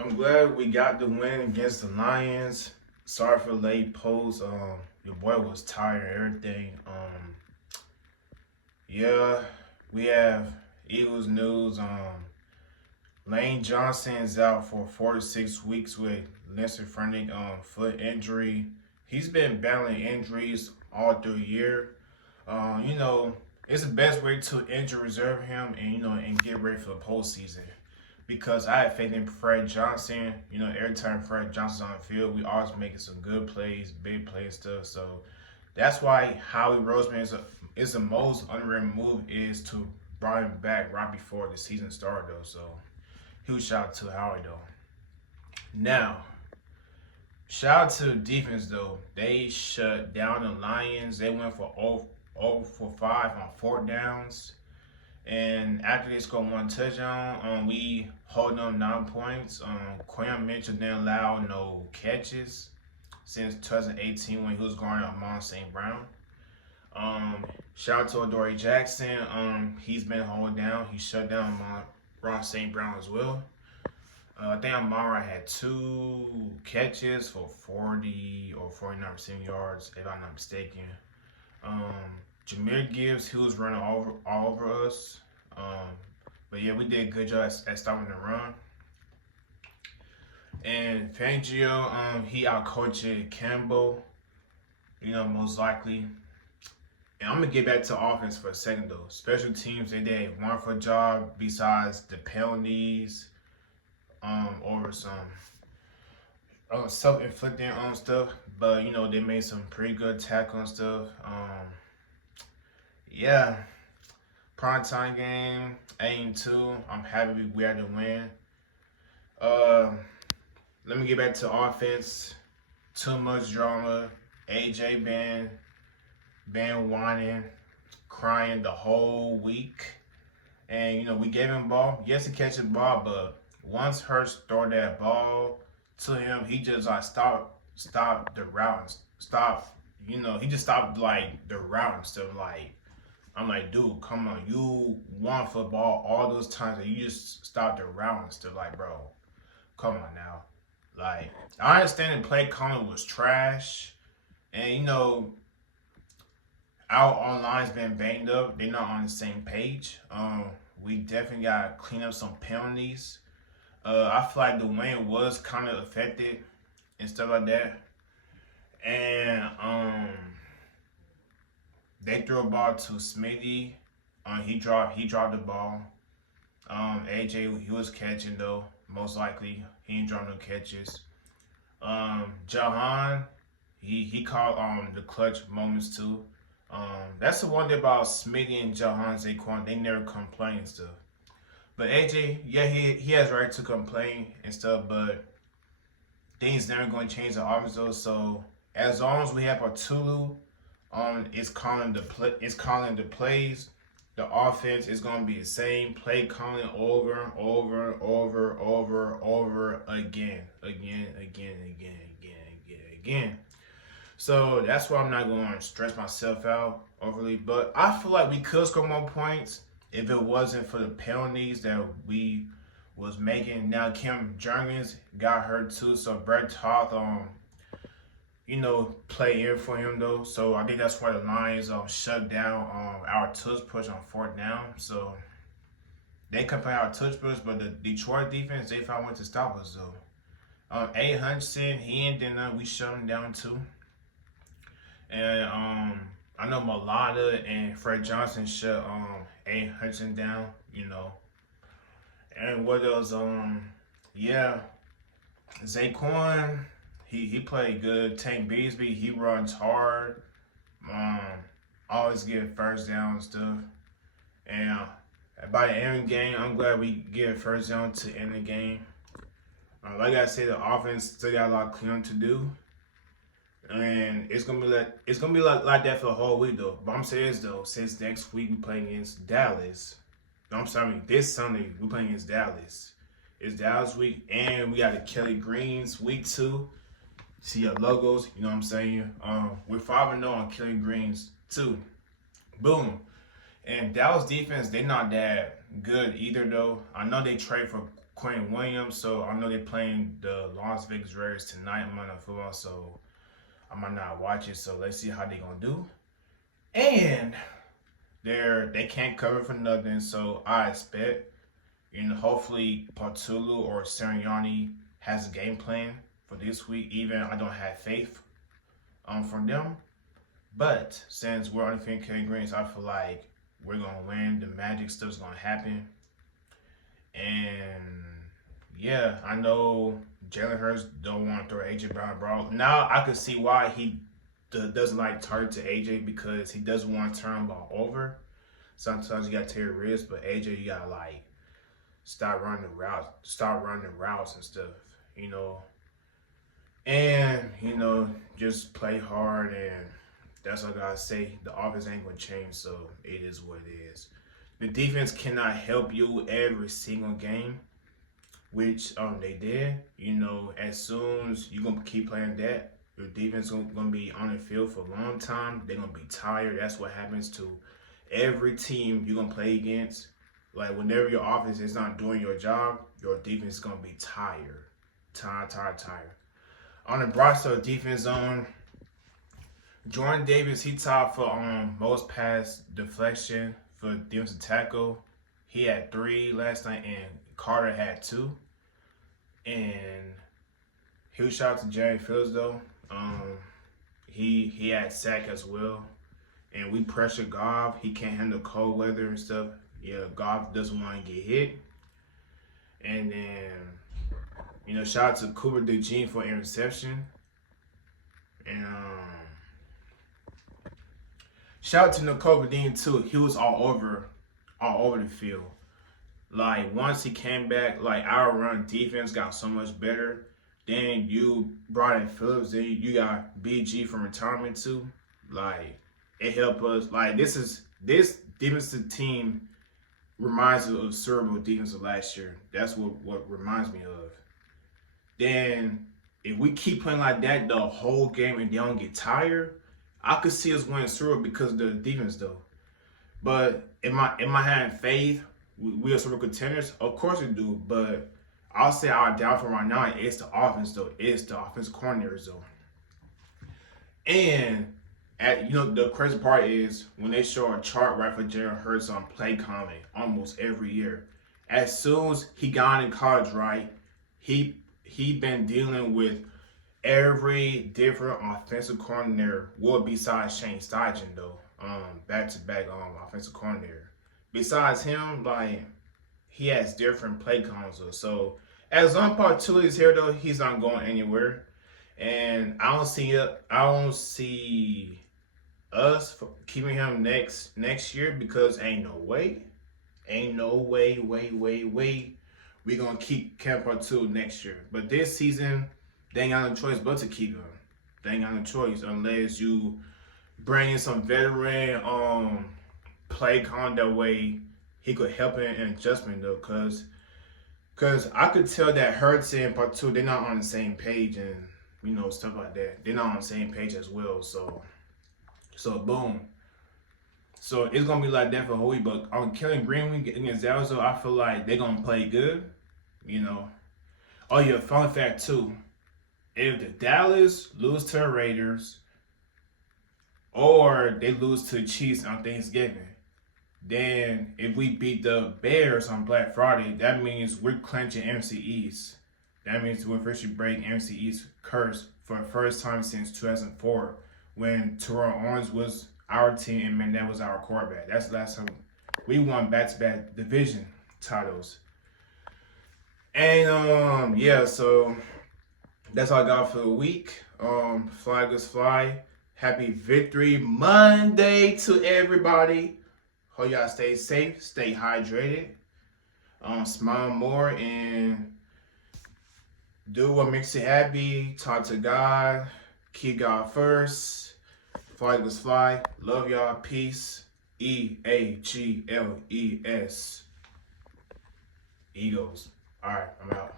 I'm glad we got the win against the Lions. Sorry for the late post. Your boy was tired and everything. Yeah, we have Eagles news. Lane Johnson is out for 4 to 6 weeks with lymphatic foot injury. He's been battling injuries all through the year. You know, it's the best way to injury reserve him and get ready for the postseason. Because I have faith in Fred Johnson. You know, every time Fred Johnson's on the field, we always making some good plays, big play stuff. So that's why Howie Roseman is the most underrated move is to bring him back right before the season started though. So huge shout out to Howie though. Now, shout out to the defense though. They shut down the Lions. They went for 0 for 5 on 4th downs. And after they scored 1 touchdown, we holding them 9 points. Quam Mitchell didn't allow no catches since 2018 when he was guarding Amon St. Brown. Shout out to Adoree Jackson. He's been holding down. He shut down Amon St. Brown as well. I think Amara had 2 catches for 40 or 49 receiving yards, if I'm not mistaken. Jameer Gibbs, he was running all over us. But yeah, we did a good job at stopping the run. And Fangio, he outcoached Campbell, most likely. And I'm going to get back to offense for a second, though. Special teams, they did a wonderful job besides the penalties over some self-inflicted stuff. But, they made some pretty good tackle and stuff. Yeah. Primetime game, 8-2. I'm happy we had to win. Let me get back to offense. Too much drama. AJ been whining, crying the whole week. And, we gave him the ball. Yes, he catch the ball, but once Hurts throw that ball to him, he just stop the route. He just stopped the route and stuff. I'm like, dude, come on. You won football all those times and you just stopped the route and stuff. Bro, come on now. I understand the play calling was trash. And, our online's been banged up. They're not on the same page. We definitely got to clean up some penalties. I feel like the win was kind of affected and stuff like that. And, they threw a ball to Smitty. He dropped the ball. AJ, he was catching though, most likely. He ain't dropped no catches. Jahan, he caught the clutch moments too. That's the one thing about Smitty and Jahan Zaquan. They never complain and stuff. But AJ, yeah, he has right to complain and stuff, but things never going to change the offense though. So as long as we have Patullo, it's calling the plays. The offense is gonna be the same play calling over again. So that's why I'm not going to stress myself out overly. But I feel like we could score more points if it wasn't for the penalties that we was making. Now Kim Jurgens got hurt too, so Brett Toth play in for him though. So I think that's why the Lions shut down our touch push on 4th down. So they can play our touch push, but the Detroit defense, they found one to stop us though. A. Hutchinson, he ain't did nothing. We shut him down too. And I know Malata and Fred Johnson shut A. Hutchinson down, And what else? Zaquan, he played good. Tank Bigsby, he runs hard. Always get first down and stuff. And by the end of the game, I'm glad we get first down to end the game. Like I said, the offense still got a lot of cleanup to do. And it's gonna be like that for the whole week though. But I'm saying this though, since next week we play against Dallas. No, I'm sorry, this Sunday we play against Dallas. It's Dallas week, and we got the Kelly Greens week 2. See your logos, you know what I'm saying? We're 5-0 on Kelly Greens too. Boom. And Dallas defense, they're not that good either though. I know they trade for Quinn Williams. So I know they're playing the Las Vegas Raiders tonight on Monday Night Football. So I might not watch it. So let's see how they gonna do. And they can't cover for nothing. So I expect, hopefully Patullo or Sirianni has a game plan for this week. Even I don't have faith from them. But since we're undefeated Greens, I feel like we're gonna win. The magic stuff's gonna happen. And yeah, I know Jalen Hurts don't want to throw AJ Brown ball. Now I can see why he doesn't like target to AJ, because he doesn't want to turn the ball over. Sometimes you got to tear your wrist, but AJ, you gotta like stop running routes and stuff, And just play hard, and that's what I gotta say. The offense ain't gonna change, so it is what it is. The defense cannot help you every single game, which they did. As soon as you're gonna keep playing that, your defense gonna be on the field for a long time. They're gonna be tired. That's what happens to every team you're gonna play against. Like whenever your offense is not doing your job, your defense is gonna be tired. On the bright side defense zone, Jordan Davis, he tied for most pass deflection for defensive tackle. He had 3 last night, and Carter had 2. And huge shout out to Jerry Fields though. He had sack as well. And we pressure Goff. He can't handle cold weather and stuff. Yeah, Goff doesn't want to get hit. And then, shout out to Cooper DeJean for interception. And shout out to Nicole Dean too. He was all over the field. Like once he came back, like our run defense got so much better. Then you brought in Phillips. Then you got BG from retirement too. Like it helped us. Like this defensive team reminds me of Super Bowl defense of last year. That's what reminds me of. Then if we keep playing like that the whole game and they don't get tired, I could see us winning Super Bowl because of the defense though. But am I having faith? We are Super Bowl contenders? Of course we do. But I'll say our downfall right now is the offense though. It's the offensive coordinators though. And the crazy part is when they show a chart right for Jalen Hurts on play comment almost every year. As soon as he got in college, right, he been dealing with every different offensive coordinator, well, besides Shane Steichen though, back-to-back offensive coordinator. Besides him, like he has different play calls. So as long as Patullo is here though, he's not going anywhere. And I don't see us keeping him next year, because ain't no way we gonna keep Cam Patullo next year. But this season, they ain't got no choice but to keep him. They ain't got no choice unless you bring in some veteran play con that way he could help in adjustment though, cause I could tell that Hurts and Patullo, they're not on the same page, and stuff like that. They're not on the same page as well. So boom. So it's gonna be like that for a whole week. But on Kellen Green against Dallas, I feel like they're gonna play good. Oh yeah, fun fact too. If the Dallas lose to the Raiders or they lose to the Chiefs on Thanksgiving, then if we beat the Bears on Black Friday, that means we're clinching NFC East. That means we're officially breaking NFC East curse for the first time since 2004, when Terrell Owens was our team and man, that was our quarterback. That's the last time we won back-to-back division titles. And yeah, so that's all I got for the week. Fly Goes Fly. Happy Victory Monday to everybody. Hope y'all stay safe, stay hydrated, smile more, and do what makes you happy. Talk to God. Keep God first. Fly Goes Fly. Love y'all. Peace. EAGLES. Eagles. All right, I'm out.